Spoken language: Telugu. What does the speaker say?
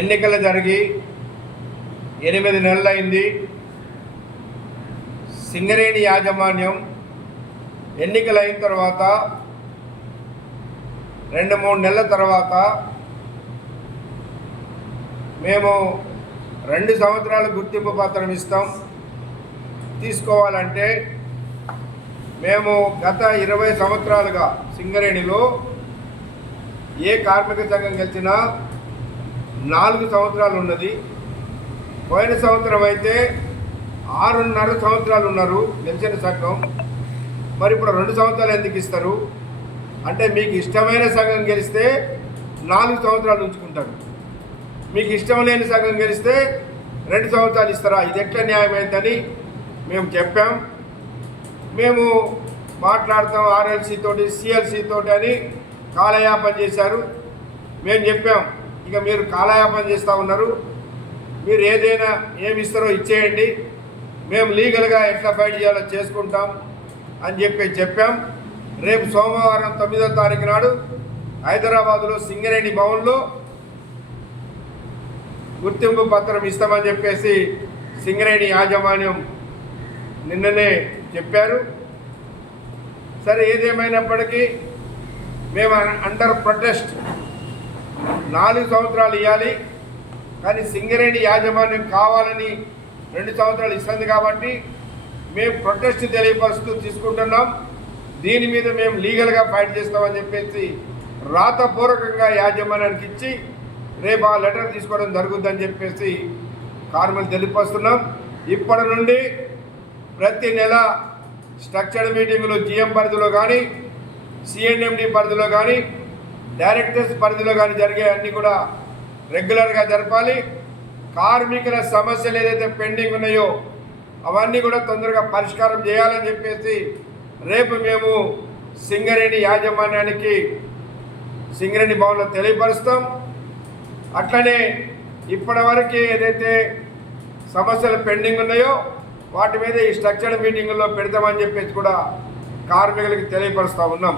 ఎన్నికలు జరిగి ఎనిమిది నెలలైంది. సింగరేణి యాజమాన్యం ఎన్నికలైన తర్వాత రెండు మూడు నెలల తర్వాత మేము రెండు సంవత్సరాల గుర్తింపు పత్రం ఇస్తాం. తీసుకోవాలంటే మేము గత ఇరవై సంవత్సరాలుగా సింగరేణిలో ఏ కార్మిక సంఘం గెలిచినా నాలుగు సంవత్సరాలు ఉన్నది. పోయిన సంవత్సరం అయితే ఆరున్నర సంవత్సరాలు ఉన్నారు గెలిచిన సంఘం. మరి ఇప్పుడు రెండు సంవత్సరాలు ఎందుకు ఇస్తారు? అంటే మీకు ఇష్టమైన సంఘం గెలిస్తే నాలుగు సంవత్సరాలు ఉంచుకుంటారు. మీకు ఇష్టం లేని సంఘం గెలిస్తే రెండు సంవత్సరాలు ఇస్తారా? ఇది ఎట్లా న్యాయమైందని మేము చెప్పాం. మేము మాట్లాడతాం ఆర్ఎల్సీ తోటి సిఎల్సీ తోటి అని కాలయాపన చేశారు. మేము చెప్పాం. ఇక మీరు కాలయాపన చేస్తూ ఉన్నారు. మీరు ఏదైనా ఏమి ఇస్తారో ఇచ్చేయండి. మేము లీగల్గా ఎట్లా ఫైట్ చేయాలో చేసుకుంటాం అని చెప్పి చెప్పాం. రేపు సోమవారం తొమ్మిదో తారీఖు నాడు హైదరాబాదులో సింగరేణి భవన్లో గుర్తింపు పత్రం ఇస్తామని చెప్పేసి సింగరేణి యాజమాన్యం నిన్ననే చెప్పారు. సరే ఏదేమైనప్పటికీ మేము అండర్ ప్రొటెస్ట్ నాలుగు సంవత్సరాలు ఇవ్వాలి కానీ సింగరేణి యాజమాన్యం కావాలని రెండు సంవత్సరాలు ఇస్తుంది కాబట్టి మేము ప్రొటెస్ట్ తెలియపరుస్తూ తీసుకుంటున్నాం. దీని మీద మేము లీగల్గా ఫైట్ చేస్తామని చెప్పేసి రాతపూర్వకంగా యాజమాన్యానికి ఇచ్చి రేపు ఆ లెటర్ తీసుకోవడం జరుగుద్దని చెప్పేసి కార్మికులు తెలియపరుస్తున్నాం. ఇప్పటి నుండి ప్రతి నెల స్ట్రక్చర్డ్ మీటింగులు జిఎం పరిధిలో కానీ సిఎన్ఎండి పరిధిలో కానీ డైరెక్టర్స్ పరిధిలో కానీ జరిగే అన్నీ కూడా రెగ్యులర్గా జరపాలి. కార్మికుల సమస్యలు ఏదైతే పెండింగ్ ఉన్నాయో అవన్నీ కూడా తొందరగా పరిష్కారం చేయాలని చెప్పేసి రేపు మేము సింగరేణి యాజమాన్యానికి సింగరేణి భవన్లో తెలియపరుస్తాం. అట్లనే ఇప్పటివరకు ఏదైతే సమస్యలు పెండింగ్ ఉన్నాయో వాటి మీద ఈ స్ట్రక్చర్డ్ మీటింగుల్లో పెడతామని చెప్పేసి కూడా కార్మికులకి తెలియపరుస్తూ ఉన్నాం.